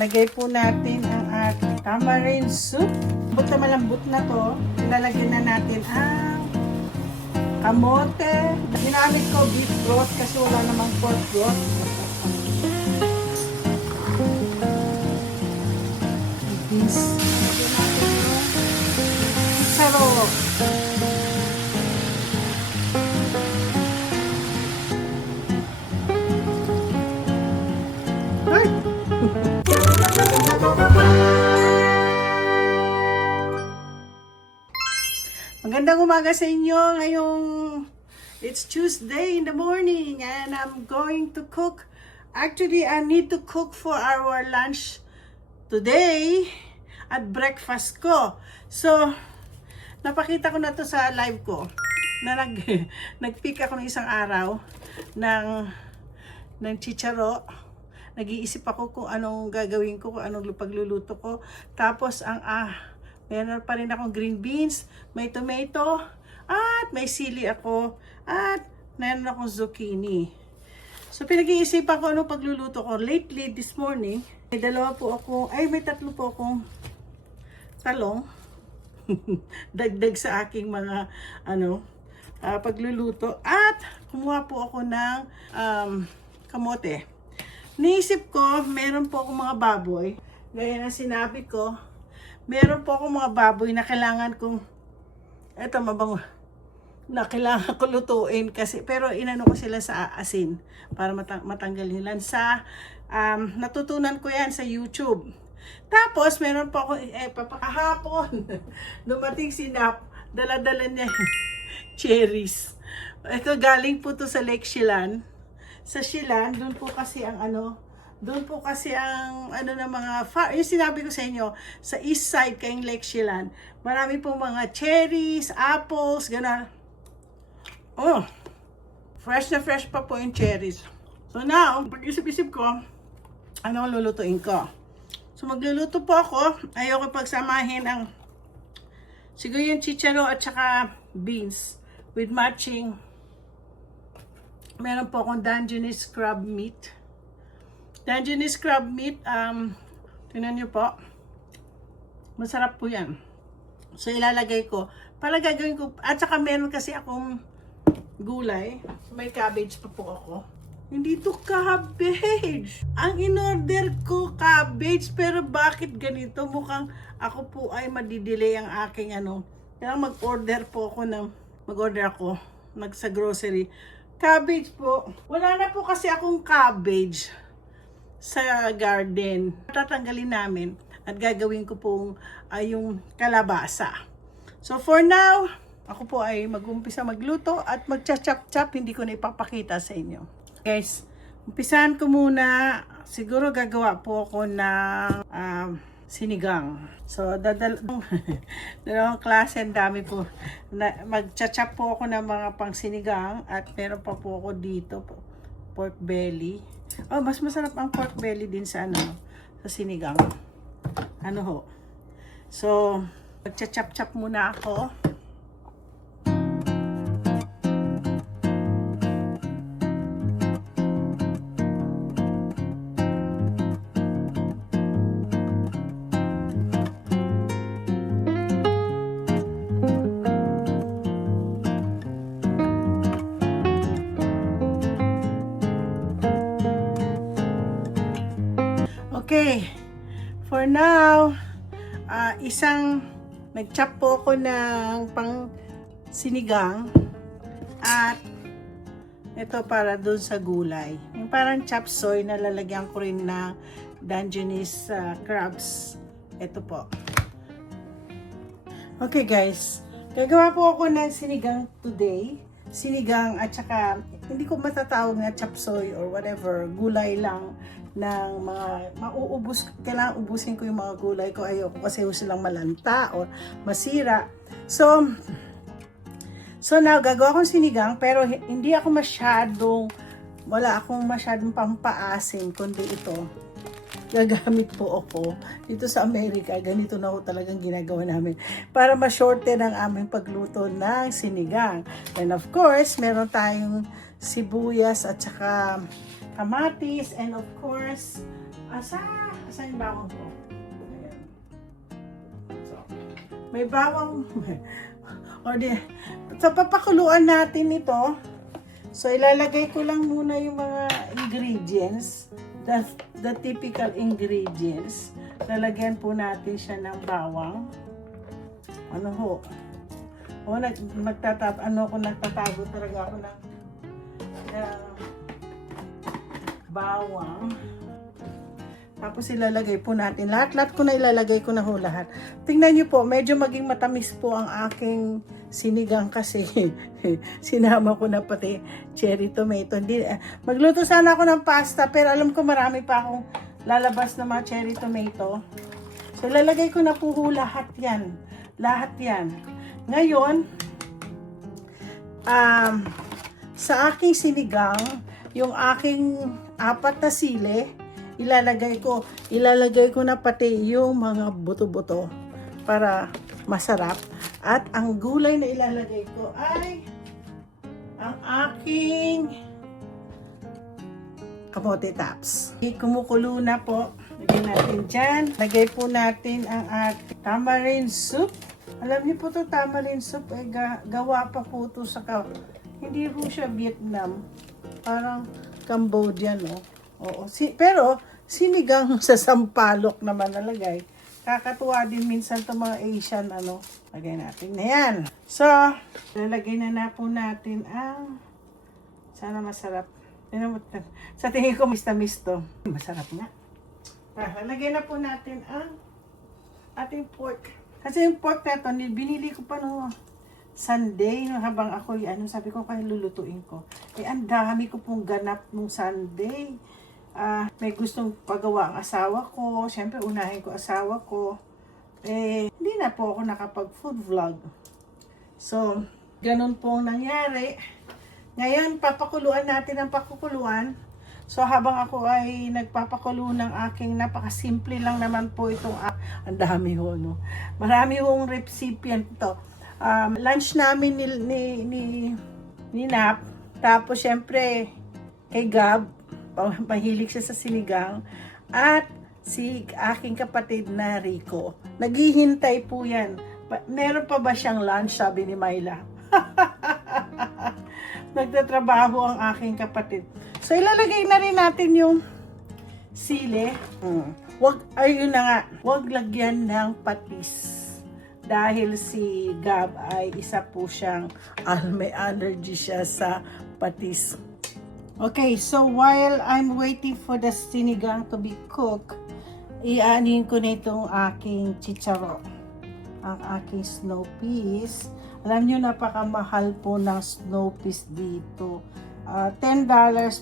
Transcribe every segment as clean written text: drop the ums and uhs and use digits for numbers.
Lagay po natin ang ating tamarind soup. Lambot na malambot na to. Ilalagay na natin ang kamote. Ginamit ko beef broth kasi wala namang pork broth. Beans. Lagyan natin yung sarok. Magandang umaga sa inyo. Ngayong it's Tuesday in the morning and I'm going to cook. Actually, I need to cook for our lunch today at breakfast ko. So, napakita ko na to sa live ko na nag-pick ako ng isang araw ng chicharo. Nag-iisip ako kung anong gagawin ko, kung anong pagluluto ko. Tapos meron pa rin akong green beans, may tomato, at may sili ako, at meron akong zucchini. So pinag-iisipan ko anong pagluluto ko. Lately, this morning, may tatlo po akong talong. Dagdag sa aking mga pagluluto. At kumuha po ako ng kamote. Naisip ko, meron po akong mga baboy. Gaya na sinabi ko, meron po akong mga baboy na kailangan kong, na kailangan ko lutuin kasi, pero inano ko sila sa asin para matanggal yung lansa. Natutunan ko yan sa YouTube. Tapos, meron po ako, papakahapon, dumating si Nap, dala-dala niya cherries. Ito, galing po to sa Lake Shilan. Sa Shilan, doon po kasi ang ng mga yung sinabi ko sa inyo, sa east side kayong Lake Shilan, marami pong mga cherries, apples, gano'n. Oh, fresh na fresh pa po yung cherries. So now, pag-isip-isip ko, ano lulutuin ko? So magluluto po ako, ayoko pagsamahin siguro yung chicharo at saka beans with matching. Meron po akong Dungeness crab meat. Dungeness crab meat, tingnan nyo po. Masarap po yan. So, ilalagay ko. Para gagawin ko, at saka meron kasi akong gulay. So, may cabbage pa po ako. Hindi to cabbage. Ang in-order ko, cabbage. Pero bakit ganito? Mukhang ako po ay madidelay ang aking Kaya mag-order ako sa grocery. Cabbage po. Wala na po kasi akong cabbage sa garden. Tatanggalin namin at gagawin ko pong yung kalabasa. So for now, ako po ay mag-umpisa magluto at mag-chop-chop. Hindi ko na ipapakita sa inyo. Guys, umpisahan ko muna. Siguro gagawa po ako ng sinigang. So, dalawang klase, ang dami po. Mag-chop po ako ng mga pang sinigang at meron pa po ako dito, pork belly. Oh, mas masarap ang pork belly din sa sa sinigang. So, mag-chop muna ako. Okay, for now, nag-chop po ako ng pang sinigang at ito para doon sa gulay. Yung parang chop suey na lalagyan ko rin ng Dungeness crabs. Ito po. Okay guys, gagawa po ako ng sinigang today. Sinigang at saka, hindi ko matatawag na chop suey or whatever, gulay lang ng mga kailangan ubusin ko yung mga gulay ko. Ayoko kasi silang malanta o masira. So now, gagawa akong sinigang, pero wala akong masyadong pampaasim, kundi ito. Gagamit po ako. Dito sa Amerika, ganito na ako talagang ginagawa namin. Para ma-shorten ang aming pagluto ng sinigang. And of course, meron tayong sibuyas at saka kamatis, and of course, Asa yung bawang ko? Ayan. So, may bawang, o di, so papakuluan natin ito. So, ilalagay ko lang muna yung mga ingredients, the typical ingredients. Lalagyan po natin siya ng bawang. Ano ho? O, nagtatago talaga ako ng bawang. Tapos ilalagay po natin. Lahat ko na ilalagay ko na ho lahat. Tingnan niyo po, medyo maging matamis po ang aking sinigang kasi sinama ko na pati cherry tomato. Magluto sana ako ng pasta pero alam ko marami pa akong lalabas na mga cherry tomato. So ilalagay ko na po ho lahat yan. Lahat yan. Ngayon, sa aking sinigang, yung aking 4 na sili, ilalagay ko na pati yung mga buto-buto para masarap. At ang gulay na ilalagay ko ay ang aking kamote tops. Kumukulo na po. Lagyan natin dyan. Lagay po natin ang ating tamarind soup. Alam niyo po ito, tamarind soup, gawa pa po ito sa hindi po siya Vietnam. Parang Cambodia, no? Oo. Pero, sinigang sa sampalok naman nalagay. Kakatuwa din minsan itong mga Asian, lagay natin na yan. So, lalagay na po natin ang, sana masarap. Sa tingin ko, mistamis to. Masarap na. Lalagay na po natin ang ating pork. Kasi yung pork na ito, binili ko pa Sunday, habang ako, sabi ko kaya lulutuin ko. Ang dami ko pong ganap nung Sunday. May gustong pagawa ang asawa ko. Siyempre, unahin ko asawa ko. Hindi na po ako nakapag-food vlog. So, ganun pong nangyari. Ngayon, papakuluan natin ang pakukuluan. So, habang ako ay nagpapakulo ng aking napakasimple lang naman po itong, ang dami ho, no? Marami hong recipient ito. Lunch namin ni Nap. Tapos, syempre, kay Gab, mahilig siya sa sinigang. At si aking kapatid na Rico. Naghihintay po yan. Meron pa ba siyang lunch? Sabi ni Myla. Nagtatrabaho ang aking kapatid. So, ilalagay na rin natin yung sili. Ayun na nga. Huwag lagyan ng patis. Dahil si Gab ay isa po siyang may allergy siya sa patis. Okay, so while I'm waiting for the sinigang to be cooked, ianin ko na itong aking chicharo. Ang aking snow peas. Alam nyo, napakamahal po ng snow peas dito. $10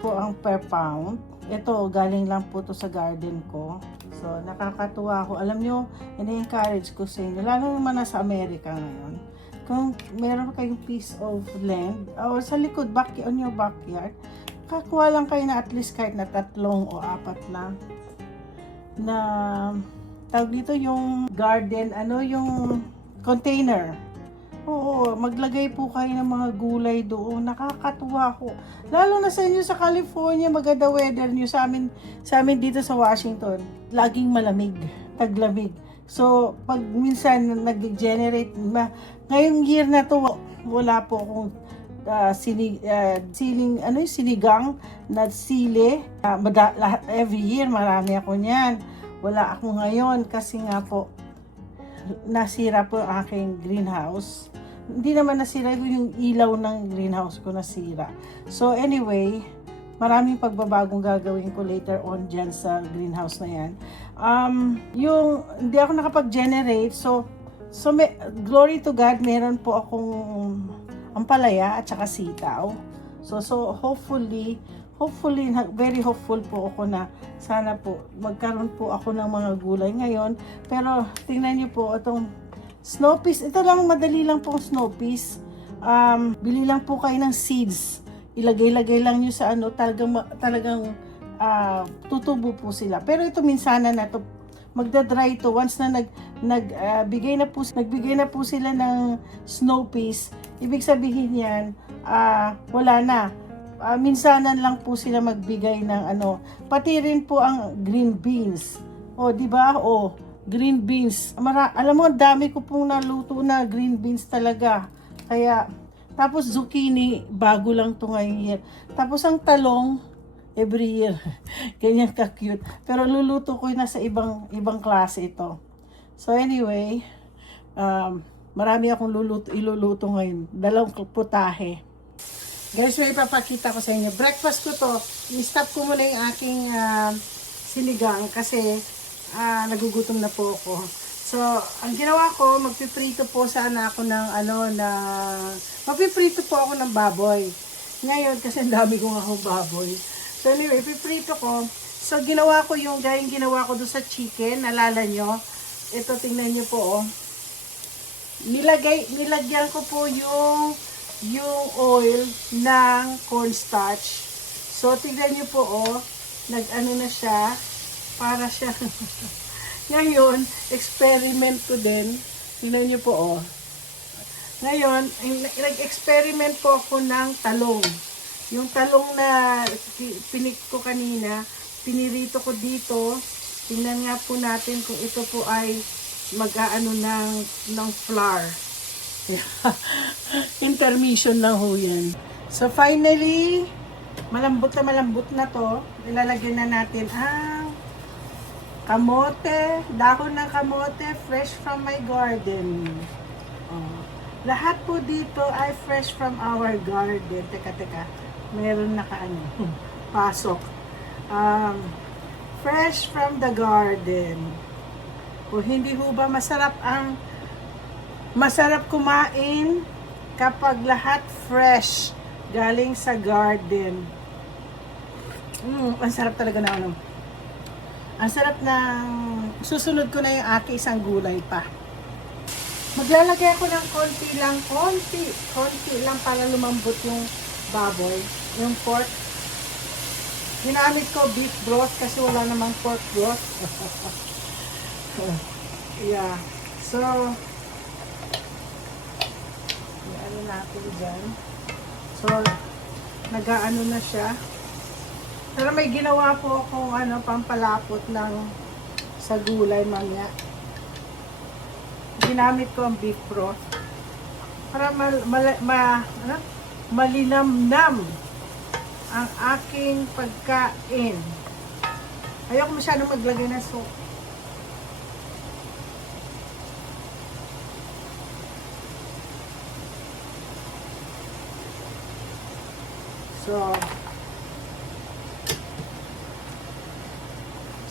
po ang per pound. Ito, galing lang po to sa garden ko. So, nakakatuwa ako. Alam nyo, ini-encourage ko sa inyo. Lalo naman nasa Amerika ngayon. Kung meron kayong piece of land, o sa likod, on your backyard, kakuha lang kayo na at least kahit na 3 o 4 na tawag dito yung garden, yung container. Oo, maglagay po kayo ng mga gulay doon. Nakakatuwa ko. Lalo na sa inyo sa California, maganda weather nyo. Sa amin dito sa Washington, laging malamig, taglamig. So, pag minsan nag-generate, ngayong year na to, wala po akong sinigang na sili. Every year, marami ako niyan. Wala ako ngayon kasi nga po, nasira po ang aking greenhouse. Hindi naman nasira, yung ilaw ng greenhouse ko nasira. So anyway, maraming pagbabagong gagawin ko later on dyan sa greenhouse na yan. Hindi ako nakapag-generate, so glory to God, meron po akong ampalaya at saka sitaw. So hopefully, very hopeful po ako na sana po magkaroon po ako ng mga gulay ngayon. Pero tingnan niyo po itong snow peas. Ito lang, madali lang pong snow peas. Bili lang po kayo ng seeds. Ilagay-lagay lang niyo sa talagang tutubo po sila. Pero ito minsanan na to, magda-dry to once na nagbigay na po sila ng snow peas. Ibig sabihin yan, wala na. minsanan lang po sila magbigay ng ano. Pati rin po ang green beans. O, di ba? O, green beans. Alam mo, dami ko pong naluto na green beans talaga. Kaya, tapos zucchini, bago lang to ngayong year. Tapos ang talong, every year. Ganyan ka-cute. Pero luluto ko na sa ibang klase ito. So anyway, marami akong iluluto ngayon. 2 putahe. Guys, may ipapakita ko sa inyo. Breakfast ko to. I-stop ko muna yung aking sinigang kasi nagugutom na po ako. So, ang ginawa ko, magpiprito po sana ako ng magpiprito po ako ng baboy. Ngayon, kasi ang dami kong akong baboy. So anyway, piprito ko. So, ginawa ko yung ginawa ko doon sa chicken. Nalala nyo? Ito, tingnan nyo po, oh. Nilagyan ko po yung oil ng cornstarch. So, tingnan nyo po, oh, nag-ano na siya, para siya. Ngayon, experiment ko din. Tingnan nyo po, oh. Ngayon, nag-experiment po ako ng talong. Yung talong na pinik ko kanina, pinirito ko dito. Tingnan nga po natin kung ito po ay mag-aano ng flour. Intermission lang ho yan. So finally, malambot na to. Ilalagyan na natin ang kamote, dahon ng kamote, fresh from my garden. Oh. Lahat po dito ay fresh from our garden. Teka. Meron pasok. Fresh from the garden. O hindi ho ba masarap kumain kapag lahat fresh galing sa garden. Ang sarap talaga na Ang sarap ng susunod ko na yung isang gulay pa. Maglalagay ako ng konti lang para lumambot yung baboy, yung pork. Ginamit ko beef broth kasi wala namang pork broth. Yeah. So, ano natin dyan. So, nag-aano na siya. Pero may ginawa po akong pampalapot sa gulay mamaya. Ginamit ko ang beef broth para malinamnam ang aking pagkain. Ayoko masyadong maglagay ng soup.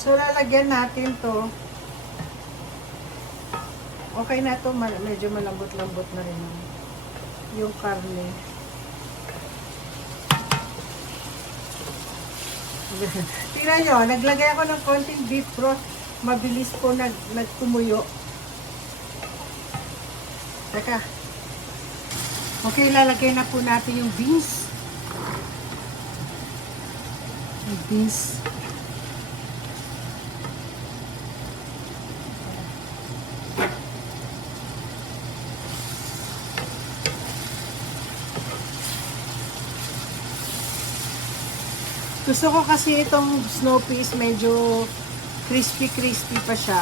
So lalagyan natin to. Okay na to, medyo malambot-lambot na rin yung karne. Tingnan nyo, naglagay ako ng konting beef broth. Mabilis po nagtumuyo. Teka. Okay, lalagay na po natin yung beans. Yung beans. Gusto ko kasi itong snow peas medyo crispy pa siya.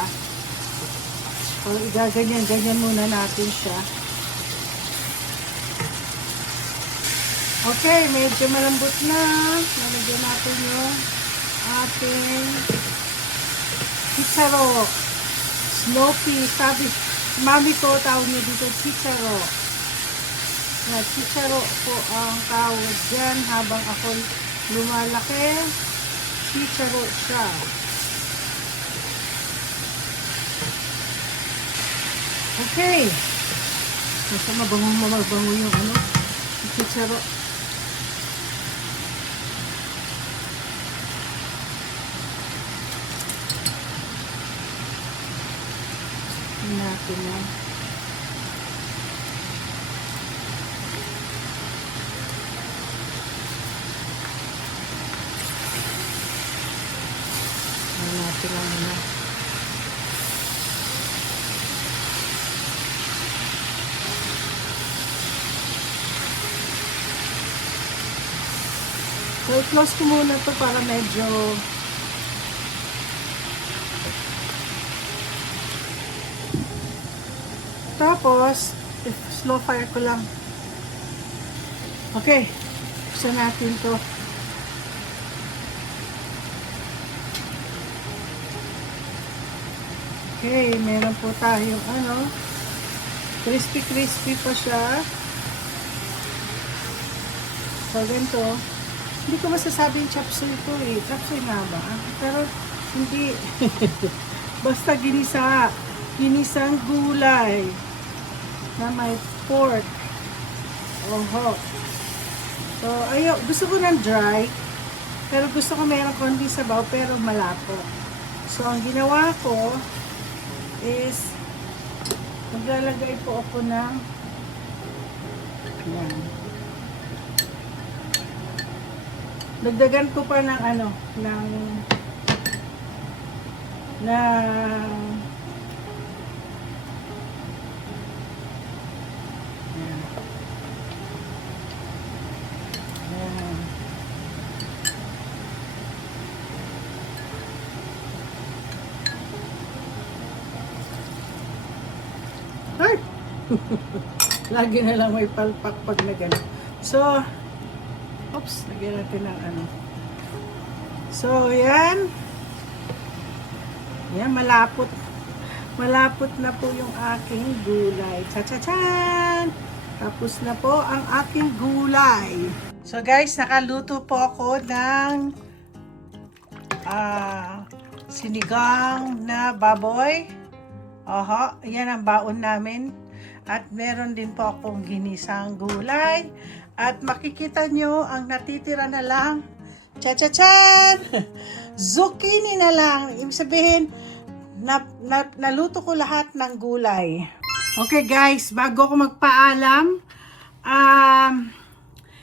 So, igaganyan muna natin siya. Okay, medyo malambot na. Lalagyan natin yung ating chicharo. Snow peas. Sabi, mami ko tawag niya dito chicharo. Chicharo po ang tawag dyan habang ako lumalaki, chicharo siya. Okay. Basta mabango yung chicharo. Natin na. Natin lang muna. So, i-close ko muna to para medyo tapos, slow fire ko lang. Okay. Buksan natin to. Okay, meron po tayong crispy pa siya. So, ganito. Hindi ko masasabing chop suey ito eh. Chop suey nga ba? Pero, hindi. Basta ginisa. Ginisang gulay na may pork. Oho. So, gusto ko ng dry. Pero gusto ko meron konti sabaw pero malapo. So, ang ginawa ko is maglalagay po ako ng yan. Dagdagan ko pa ng ng yan. Yan. Ay! Lagi na lang may palpak pag na gano'n. So, oops, lagyan natin ng So, yan. Yan, malapot. Malapot na po yung aking gulay. Cha-cha-chan! Tapos na po ang aking gulay. So, guys, nakaluto po ako ng sinigang na baboy. Oho, yan ang baon namin. At meron din po akong ginisang gulay. At makikita nyo, ang natitira na lang, cha-cha-chan! Zucchini na lang. Ibig sabihin, naluto ko lahat ng gulay. Okay guys, bago ako magpaalam,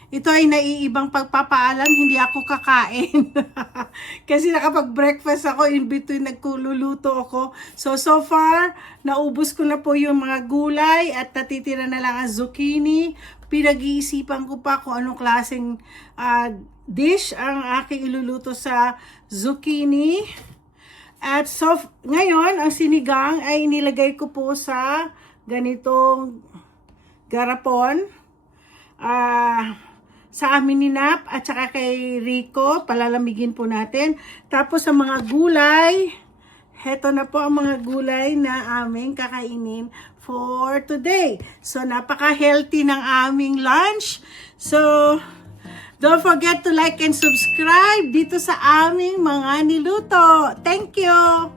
ito ay naiibang pagpapaalam, hindi ako kakain. Kasi nakapag-breakfast ako, in between nagkululuto ako. So far, naubos ko na po yung mga gulay at natitira na lang ang zucchini. Pinag-iisipan ko pa kung anong klaseng dish ang aking iluluto sa zucchini. At so, ngayon, ang sinigang ay inilagay ko po sa ganitong garapon. Sa amin ni Nap at saka kay Rico, palalamigin po natin. Tapos sa mga gulay, heto na po ang mga gulay na aming kakainin for today. So, napaka-healthy ng aming lunch. So, don't forget to like and subscribe dito sa aming mga niluto. Thank you!